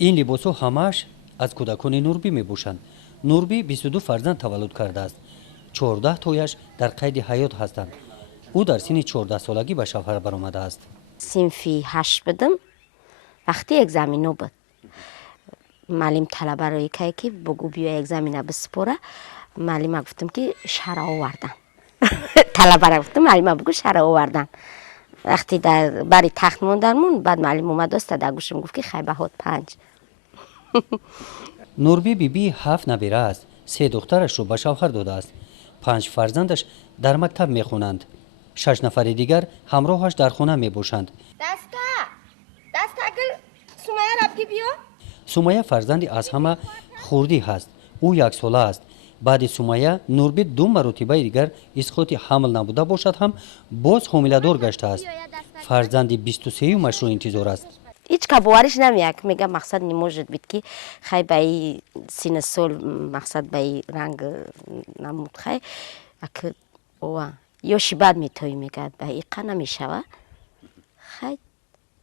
این لباسو همش از کودکان نوربی میپوشند. نوربی 22 فرزند تولد کرده است. 14 تایش در قید حیات هستند. او در سن 14 سالگی به شوهر برآمده است. صنفی 8 بدم. وقتی اگزامینو بود. معلم طلبه رو که بگو بیا اگزامینه بسپره. معلم گفتم که شهر آوردن. طلبه رو گفتم معلم بگو شهر آوردن. وقتی در بری تخت موندنمون بعد معلم اومد است در گوشم گفت که خیبه هات 5. نوربی بیبی 7 نبیره است. 3 دخترش رو به شوهر داده است. 5 فرزندش در مکتب میخوانند. 6 نفر دیگر همراهش در خانه میباشند. دستا گل سمیه رفتی بیا. سمیه فرزندی از همه خردی هست. او 1 ساله است. بعد سمیه نوربی 2 مرتبه دیگر اسقاط حمل نبوده باشد هم باز حامله‌دار گشته است. فرزندی 23 مش رو انتظار است. هیچ که باورش نمیاد. میگه مقصد نموجد بید که خیلی به این سین سال مقصد به این رنگ نمود خیلی اکه یا شباد میتوی میگه به این قنه میشوه خیلی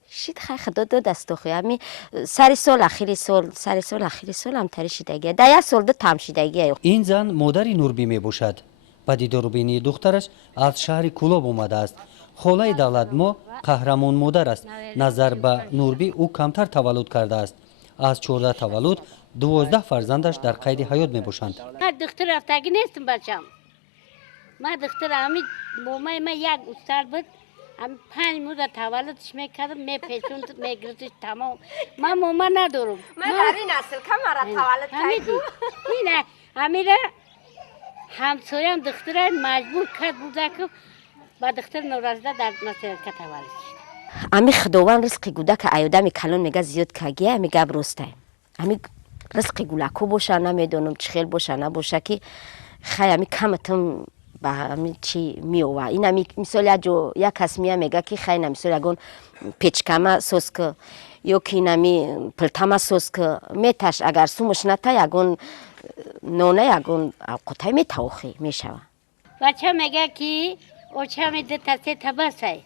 شید خیلی خدا دو دستو خوی همی سر سال اخیری سال هم تری شیدگیه ده 1 سال دو تم شیدگیه. این زن مادر نوربی میباشد. به دیداربینی دخترش از شهر کولاب اومده است. خاله دولتمو قهرمان مادر است. نظر به نوربی او کمتر تولد کرده است. از 14 تولد 12 فرزندش در قید حیات میباشند. من دختر رفتگی نیستم بچم. من دختر همین مومای من 1 استر بود. هم 5 ماه تولدش میکردم میپیچوند میگرفتش تمام. من موما ندارم. من در این اصل کمارا تولد کردم. نه همیره همسایم دختر مجبور کرد بوده که با دختر نورزده در مسیر که تولد شد. امی خداوند رزق گوده که ایودمی کلان میگه زیاد کگیه میگه برسته. امی رزق گولکو باشه نمیدونم چه خیل باشه نباشه که خیلی امی کمتم با امی چی میوه. این امی مثال جو یک کس میگه که خیلی مثال یکون پیچکمه سوس که یا که این امی پلتمه سوس که میتش اگر سومش نتا یکون نونه یکون قطعه میتوخی میشوه. بچه میگه که اوچه میده تسته تبسه.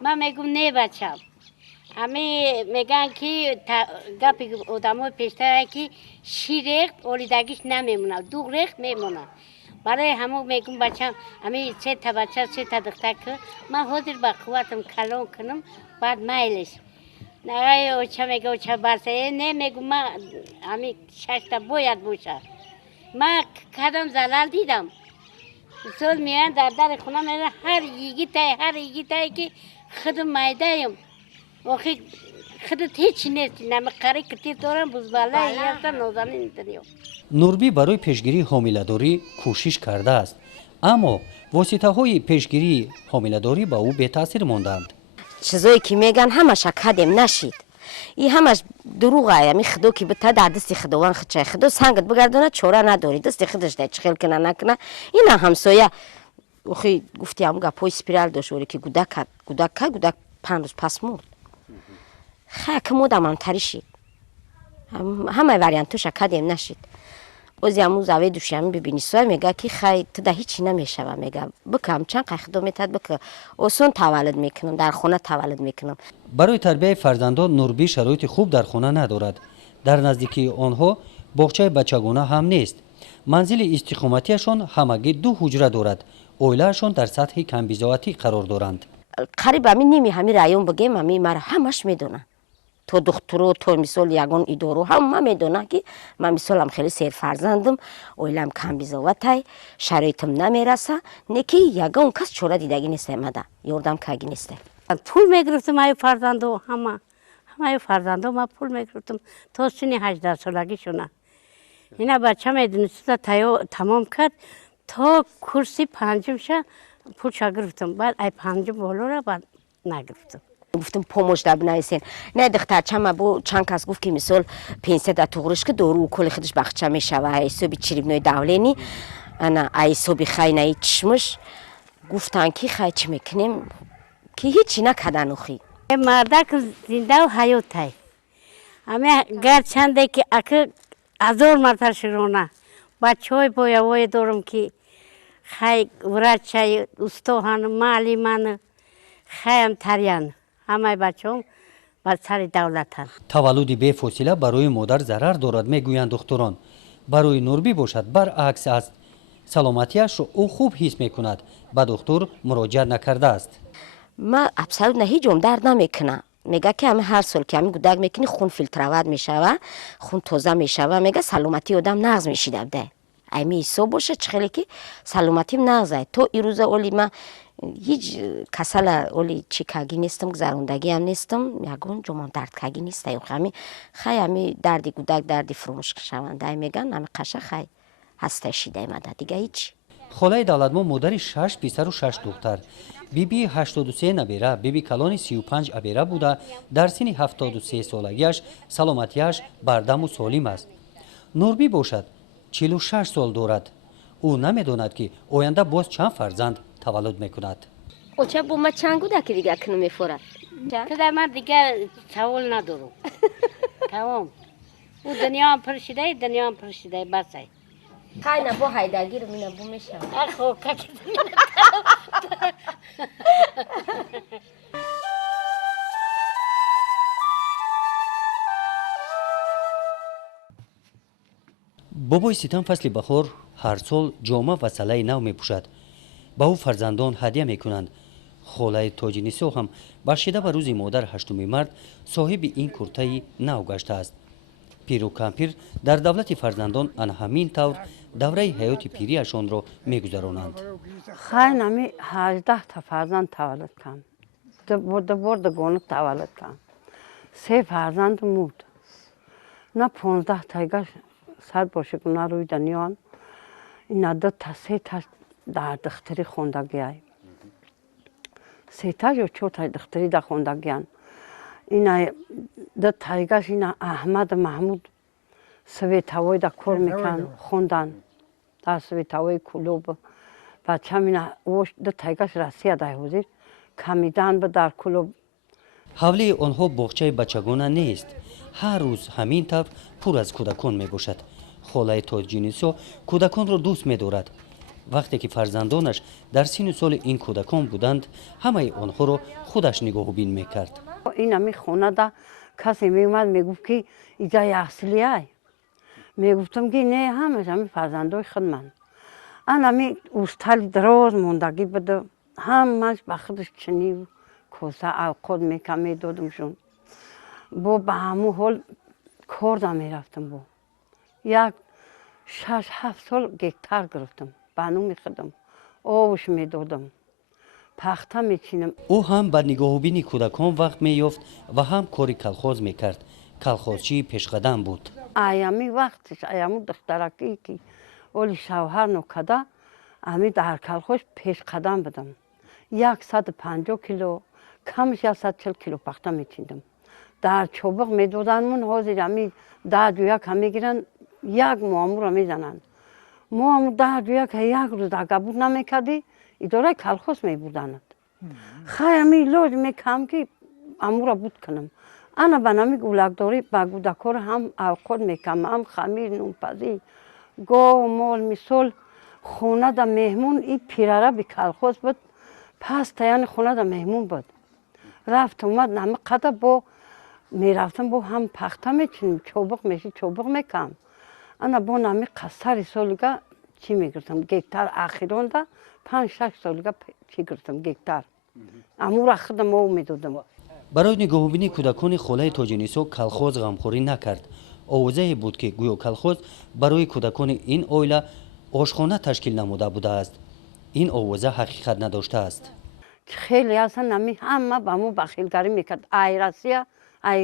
من میگم نه بچم. همه میگن که گپی آدمای پیشتره که شیر اولیدگیش نمیمونه. دوغ میمونه. برای همه میگم بچم همه 3 تا بچه 3 تا دختر که من حاضر با قوتم کلان کنم بعد میلش. نه اوچه میگه اوچه برسه نه میگم من همه 6 تا باید باشه. من کدام زلال دیدم. سال میان در خونه میرن هر یکی تای که خودم مایدایم. وقتی خودت هیچ نیست نمی قری کتی دارم بزباله یاستا نوزانی نیستنیو. نوربی برای پیشگیری حامله‌داری کوشش کرده است. اما واسطه‌های پیشگیری حامله‌داری با او به تاثیر ماندند. چیزایی که میگن همش کدیم نشید. این همش دروغه. می خدا که به تا در دست خداوند خچه خدا سنگت بگردونه چاره نداری. دست خودش ده چخیل کنه نکنه. اینا همسایه اخی گفتی هم گپای سپیرال داشت ولی که گودک 5 روز پس مرد. خیلی که مودم هم تریشید. همه وریانتوش کدیم نشید. بازی همون زاویه دوشیمی ببینی سوی میگه که خیلی تو ده هیچی نمیشه میگه بکم چند خدا میتد بکه آسان تولد میکنم در خونه تولد میکنم. برای تربیت فرزندان نوربی شرایط خوب در خانه ندارد. در نزدیکی آنها باغچه بچگانه هم نیست. منزل استقامتیشان همگی 2 حجره دارد. اویلهشان در سطح کمبیزاتی قرار دارند. قریب همین نیمی همین رایون بگیم همین مرا همش میدونه. تو دخترو تو مثال یگان ایدارو همه میدونه که من مثال هم خیلی 3 فرزندم اویلم کمبیزاتی شرایطم نمیرسه نکی یگان کس چوره دیدگی نیست مده یوردم کاگی نیست. پول میگرفتم ای فرزندو همه فرزندو ما پول میگرفتم تا سن 18 سالگی شونه. اینا بچه میدونسته تمام کرد تا کرسی 5 شه پول گرفتم بعد ای 5 بالا را بعد نگرفتم. گفتم پومش در بنویسین نه دختر چما بو چند کس گفت که مثال پنسه در تغرش که دورو کل خودش بخچه میشوه ایسوبی چریب نوی دولینی انا ایسوبی خینه چشمش گفتن که خیلی چی میکنیم که هیچی نکدن اخی مردک زنده و حیات های همه گرچنده که اکه 1000 مرتر شرونه بچه های بایوای دارم که خای ورچای استوهان معلمان خایم تریان همه بچه‌ام بر سر دولتن. таваллуди бефосила барои модар зарар дорад мегӯянд духтурон. барои нурбӣ бошад баръакс аст. саломатиашро ӯ хуб ҳис мекунад. ба духтур муроҷиат накардааст. ما абсолютно هیچ جام درد نمیکنه. میگه که همه هر سال که همین گودک میکنی خون فیلترود میشوه، خون تازه میشوه. میگه سلامتی آدم نقض میشیده بده. ایمی حساب باشه چخیلی که سلامتیم نقضه. تو این روزا اولی من هیچ کسل اولی چی کگی نیستم، گذروندگی هم نیستم. یگون جمان درد کگی نیست. خیلی دردی گودک دردی فراموش شونده. میگن همه قشه خیلی هسته شیده مده دیگه هیچ. холаи давлатмо модари 6 писару 6 духтар, биби 83 набера, биби калони 35 абера буда, дар синни 73 солагиаш саломатиаш бардаму солим аст. нурбӣ бошад 46 сол дорад. ӯ намедонад ки оянда боз чанд фарзанд таваллуд мекунад. اوچه با ما چند گودک دیگه کنو میفورد؟ پدر من دیگه سوال ندارم. تمام. او دنیا هم پرشیده دنیا هم پرشیده بسه. خیلی نبا هایدگی رو می نبو میشه. خب کچه бобои ситам фасли бахор ҳар сол ҷома ва салаи нав мепӯшад. ба ӯ фарзандон ҳадия мекунанд. холаи тоҷинисо ҳам бахшида ба рӯзи модар 8 март соҳиби ин куртаи нав гаштааст. пиру кампир дар давлати фарзандон ан ҳамин тавр давраи ҳаёти пириашонро мегузаронанд. خیلی نمی 18 تا فرزند تولد کردم. دوبار دگانه تولد کردم. 3 فرزند مرد. نه 15 تایگاش سر باشه که روی دنیان. این 2 تا 3 تا در دختری خوندگی های. 3 تا یا 4 تا دختری در خوندگی هن. این 2 تایگاش این احمد محمود سویتاوی در کار میکن خوندن. در سویتاوی کلوب. بچه همین 2 تایگاش راسیه در حوزیر کمیدن به در کلوب. ҳавлии онҳо боғчаи бачагона нест. ҳар рӯз ҳамин тавр пур аз кӯдакон мебошад. холаи тоҷинисо кӯдаконро дӯст медорад. вақте ки фарзандонаш дар синну соли ин кӯдакон буданд, ҳамаи онҳоро худаш нигоҳубин мекард. این همی خونه دا کسی میومد میگفت که اینجا اصلی های. میگفتم که نه همش همی فرزندای خودم. آن همی اوستالی دراز موندگی بده. همش با خودش چنی کوسه اوقات میکم میدادمشون. با به همون حال کار دا میرفتم با. یک 6-7 سال گکتر گرفتم. بانو میخدم. آوش میدادم. پخته میچینم. ӯ ҳам ба нигоҳубини кӯдакон вақт меёфт ва ҳам кори калхоз мекард. калхозчии пешқадам буд. ایامی وقتش ایامو دخترکی که اولی شوهر نکده امی در کلخوش پیش قدم بدم 150 کیلو کمش 140 کیلو پخته میچیندم در چوبق میدودن من حاضر امی 10 جویا که میگیرن یک معامو را میزنن معامو 10 جویا که یک روز قبول نمیکردی اداره کلخوش میبودند خیلی لوج میکم که امو را بود کنم انا بنامی گولکداری با گودکار هم اوقات میکم هم خمیر نونپزی گاه مال مثال خونه دا مهمون این پیراره بی کلخوز بود پس تایان خونه دا مهمون بود رفت اومد نمی قدر با میرفتم با هم پخته میچینیم چوبق میشی چوبق میکم انا با نمی قصر سالگه چی میگرتم گیتر اخیران دا 5-6 سالگه چی گرتم گیتر امو را خودم او میدودم барои нигоҳубини кӯдакони холаи тоҷинисо калхоз ғамхорӣ накард. овозае буд ки гӯё калхоз барои кӯдакони ин оила ошхона ташкил намуда будааст. ин овоза ҳақиқат надоштааст. خیلی اصلا نمی همه با مو بخیلگری میکرد ای راسیه ای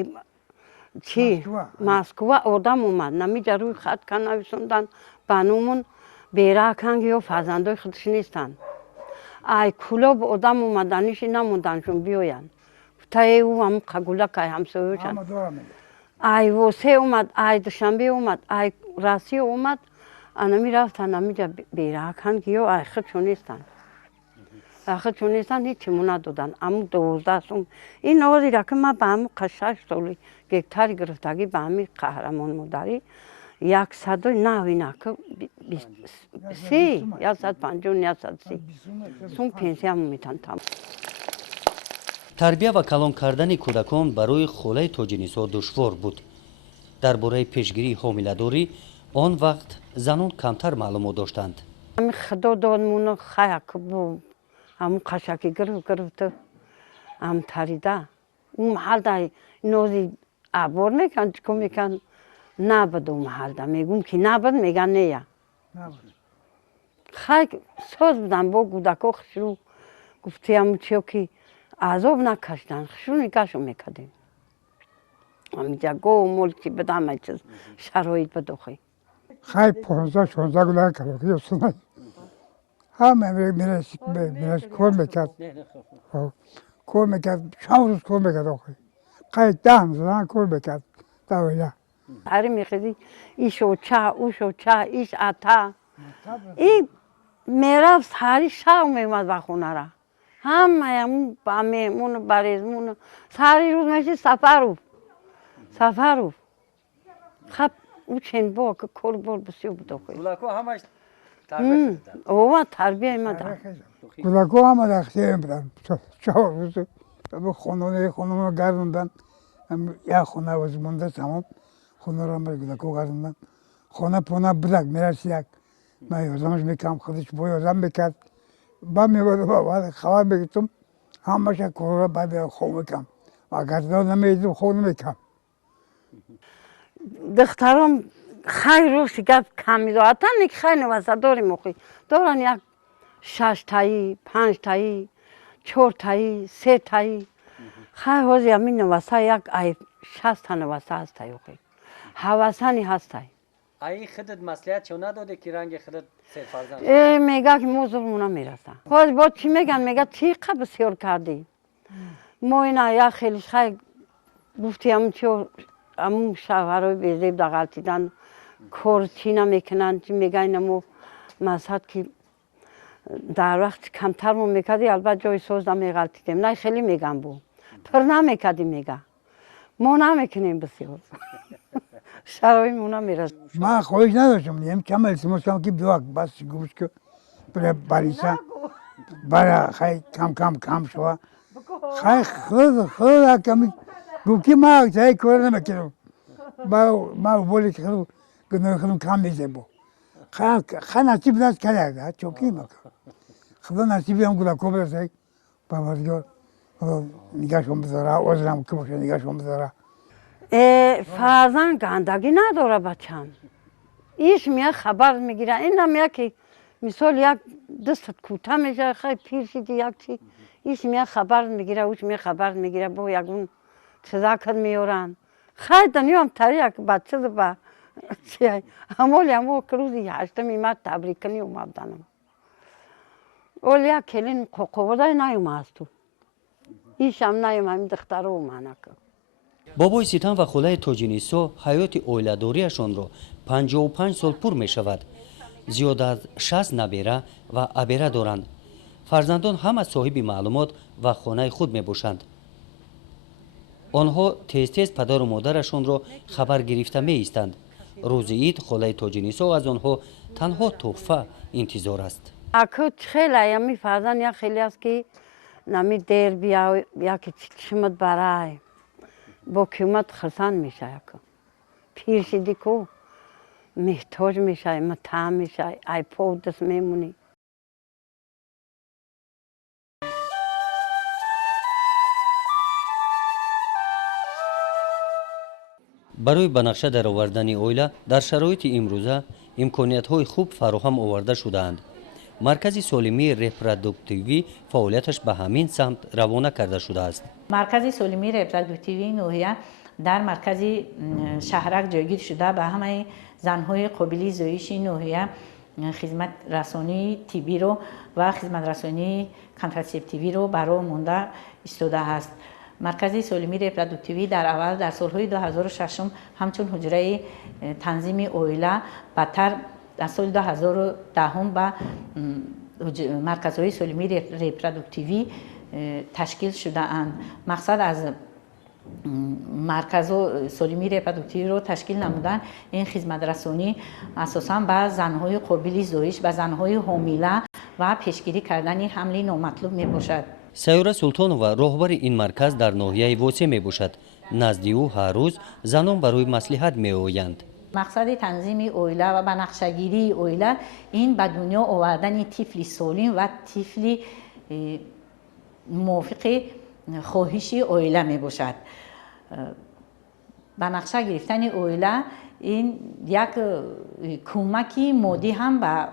چی مسکو آدم اومد نمی جروی خط کن نویسوندن بانومون بیره کنگ یا فرزندای خودش نیستن ای کلاب آدم اومدنیشی نموندنشون بیاین تای او هم قگوله که همسایوشن ای واسه اومد ای دوشنبه اومد ای راسی اومد انمی رفتن نمی جا بیره کنگ یا ای خودشون نیستن آخه چون نیستن هیچی مو ندادن امو 12 سوم این آوازی را که من به همو 6 سالی گکتری گرفتگی به همی قهرمان مادری 109 اینا که 30 یا 150 یا 130 сум пенсиямон метонам. тарбия ва калон кардани кӯдакон барои холаи тоҷинисо душвор буд. дар бораи пешгирии ҳомиладорӣ он вақт занон камтар маълумот доштанд. ҳамин худо дод муно хая ки бу ҳамун қашаки гирифту ҳам тарида ун маҳалда нози абор мекан чико мекан набуд ун маҳалда мегӯм ки набуд меган нея хай соз будам бо кӯдако хушрӯ гуфтиам чиё ки азоб накашдан хушрӯ нигашо мекардем ҳамиҷа гов мол ки будам чиз шароит бидохӣ хай 15-16 кӯдак калоки ёсунай ҳама мерас кор мекард кор мекард шам рӯз кор мекард охир хай 10 зан кор мекард давоя ҳари мехезӣ ишо ча ушо ча иш ата и мерафт ҳари шав меомад ба хонара ҳамаям ба меҳмону ба резмону ҳари рӯз меши сафаров хаб ӯ ченбо ки корбор бисёр буд охир ова тарбия имада кӯдако ҳама рахтия буданд 4 рӯз хонаро гардондан як хона монда тамом хонаро кӯдако гардондан хона пона будак мерасидаг ман ёрдамаш мекардам худаш бо ёрдам мекард ба мебард хабар мегирифтум ҳамаша корро баъд хоб мекардам агар намедидум хоб намекардам духтарон хай рости гап камидоатан ки хай навасадори мохӣ доранд як 6 таи 5 таи 4 таи 3 таи хай ҳозир ҳамин наваса як ай 60 та наваса ҳастай охир ҳавасани ҳастай ай худат маслиҳат чо надоде ки ранги худат се фарзанд мега ки мо зулмуна мерасам ҳозир бо чӣ меган мега чӣ қа бисёр кардӣ мо ина як хелиш хай гуфти ҳамин чиё ҳамун шавҳарои безеб дағалтидан кор чӣ намекунанд чӣ мега ина мо масҳад ки дар вақти камтар мо мекардӣ албат ҷои соз намеғалтидем най хеле меган бу пир намекардӣ мега мо намекунем бисёр шароитмо намерас ман хоҳиш надоштам кама илтимос кардам ки биёк бас гӯш ки бариса бара хай кам шава хай хӯда ками гуфт ки ман чай кор намекунам ман боли ки гуноҳи худам кам мезебо хай насиб даст карда чоки худо насибиам кӯдако бирасай парвардигор нигашон бизора озрам ки боша нигашон бизора фарзанд гандагӣ надора бачам иш мея хабар мегира ина мея ки мисол як дастат кӯта мешава хай пир шиди як чи иш мея хабар мегира уш мея хабар мегира бо ягон чизакат меёранд хай даниёам тария ки ба чиз ба чиай ҳамоли ҳамо ки рӯзи 8 март табриканӣ омаданам оли як келин қоқоводай наёмаасту ишам наём ҳамин духтаро оманака бобои ситам ва холаи тоҷинисо ҳаёти оиладориашонро 55 сол пур мешавад. зиёд аз 60 набера ва абера доранд. фарзандон ҳама соҳиби маълумот ва хонаи худ мебошанд. онҳо тез падару модарашонро хабар гирифта меистанд. рӯзи ид холаи тоҷинисо аз онҳо танҳо тӯҳфа интизор аст. аку хеле ями фарзанд як хеле аст ки нами дер бия яки чишмат барай бо кӯмат хурсанд мешай аку пир шиди ку меҳтоҷ мешай мутаъам мешай ай по даст мемунӣ барои ба нақша даровардани оила дар шароити имрӯза имкониятҳои хуб фароҳам оварда шудаанд. маркази солимии репродуктивӣ фаъолияташ ба ҳамин самт равона карда шудааст. маркази солимии репродуктивии ноҳия дар маркази шаҳрак ҷойгир шуда ба ҳамаи занҳои қобили зоиши ноҳия хизматрасонии тиббиро ва хизматрасонии контрасептивиро ба роҳ монда истодааст. маркази солимии репродуктивӣ дар аввал дар солҳои 2006 ҳамчун ҳуҷраи танзими оила баъдтар дар соли 2010 ба марказҳои солимии репродуктивӣ ташкил шудаанд. мақсад аз مرکز و سلیمی رپroduktivi رو تشکیل نمودن. این خدمت رسانی اساساً به زنهای قابل زایش و زنهای حامله و پیشگیری کردن حمل نامطلوب می باشد. سیوره سلطانова راهبر این مرکز در ناحیه واسه می باشد. نزد او هر روز زنان برای مصلحت می آیند. مقصد تنظیم اویله و بنقشه‌گیری اویله این به دنیا آوردن طفلی سالم و طفلی موافق خواهش اویله می باشد. بنقشه گرفتن اویله این یک کمکی مادی هم به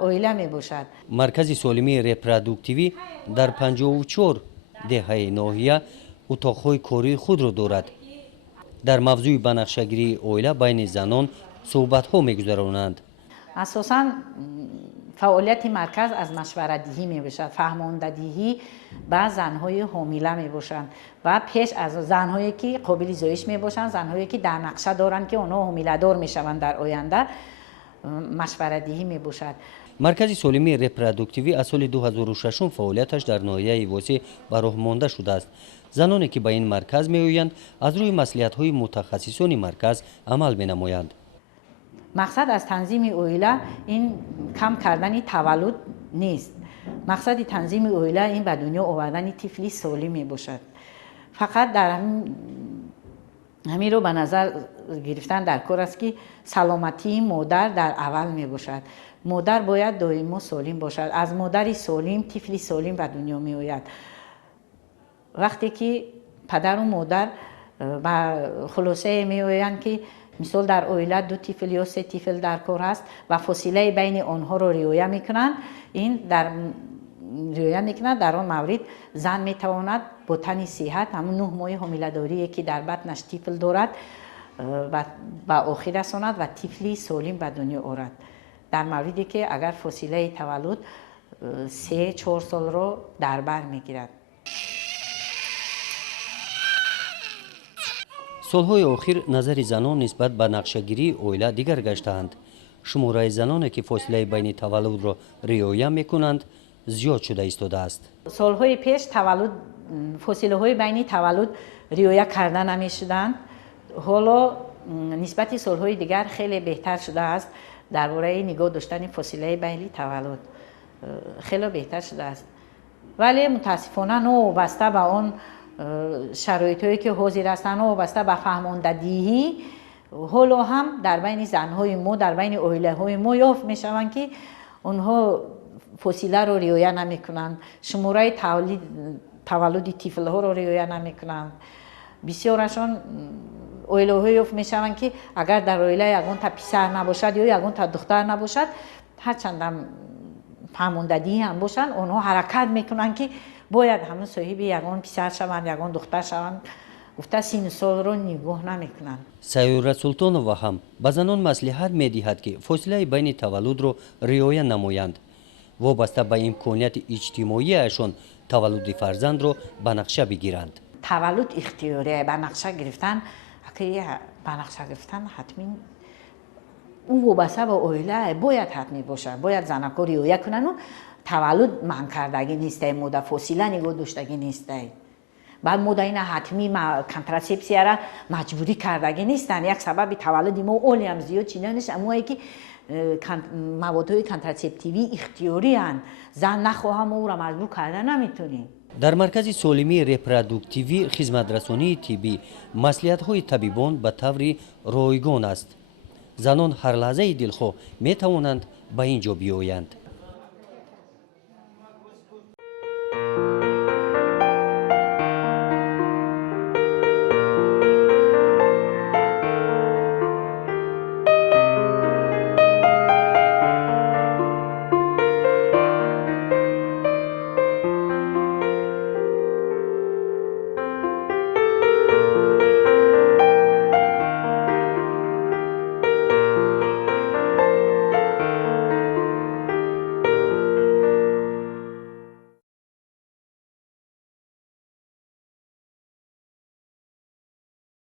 اویله می باشد. مرکز سالمی رپroduktivi در 54 دهه ناحیه اتاقهای کاری خود را دارد. در موضوع بنقشه‌گیری اویله بین زنان صحبت‌ها می‌گذرانند. اساساً فعالیت مرکز از مشورت‌دهی می باشد، فهماندهی به زنهای حامله می باشند و پیش از زنهایی که قابل زایش می باشند، زنهایی که در نقشه دارند که آنها حامله دار می شوند در آینده مشورت‌دهی می باشد. مرکز سالمی رپroduktivi از سال 2006 فعالیتش در ناحیه واسه به راه مانده شده است. زنانی که به این مرکز می آیند از روی مصلحت‌های متخصصان مرکز عمل می نمایند. مقصد از تنظیم اویله این کم کردن تولد نیست. مقصد تنظیم اویله این به دنیا آوردن طفلی سالم می باشد. فقط در همین رو به نظر گرفتن در کار است که سلامتی مادر در اول می باشد. مادر باید دائما سالم باشد. از مادر سالم طفلی سالم به دنیا می آید. وقتی که پدر و مادر و خلاصه می آیند که مثال در اویله 2 طفل یا 3 طفل در کار است و فاصله بین آنها رو رعایت میکنند، این در رعایت میکنند، در آن مورد زن میتواند با تن صحت همون 9 ماه حامله‌داری که در بطنش طفل دارد و آخر رساند و طفلی سالم به دنیا آورد. در موردی که اگر فاصله تولد 3-4 سال را در بر میگیرد. سالهای اخیر نظر زنان نسبت به نقشه‌گیری اویله دیگر گشته‌اند. شماره زنانی که فاصله بین تولد را رعایت می‌کنند زیاد شده ایستاده است. سالهای پیش فاصله های بین تولد رعایت کرده نمی‌شدند. حالا نسبت سالهای دیگر خیلی بهتر شده است. درباره نگاه داشتن فاصله بین تولد خیلی بهتر شده است. ولی متاسفانه وابسته به آن شرایطی که حاضر هستند و وابسته به فهماندهی حالا هم در بین زنهای ما در بین اویله های ما یافت می شوند که آنها فاصله را رعایت نمی کنند، شماره تولد طفل ها را رعایت نمی کنند. بسیارشان اویله ها یافت می شوند که اگر در اویله یگان تا پسر نباشد یا یگان تا دختر نباشد، هرچند فهماندهی هم باشند، آنها حرکت می کنند که باید همون صاحب یگان پسر شوند یگان دختر شوند. گفته سین سال رو نگاه نمیکنند. سیوره سلطانова هم به زنان مصلحت می‌دهد که فاصله بین تولد را رعایت نمایند. وابسته به امکانیت اجتماعیشان تولد فرزند را به نقشه بگیرند. تولد اختیاریه. به نقشه گرفتن حتمی او وابسته به اویله باید حتمی باشه. باید زنکا رعایت کنن و تولد منع کردگی نیسته، ماده فاصله نگاه داشتگی نیسته. بعد ماده این حتمی کنتراسپسیا را مجبوری کردگی نیستن. یک سبب تولد ما اولی هم زیاد چیزا نیست، اما که موادهای کنتراسپتیوی اختیاری هستند. زن نخواهم او را مجبور کردن نمیتونیم. در مرکز سالمی رپroduktivi خدمت رسانی طبی مصلحت‌های طبیبان به طور رایگان است. زنان هر لحظه دلخواه می توانند به اینجا بیایند.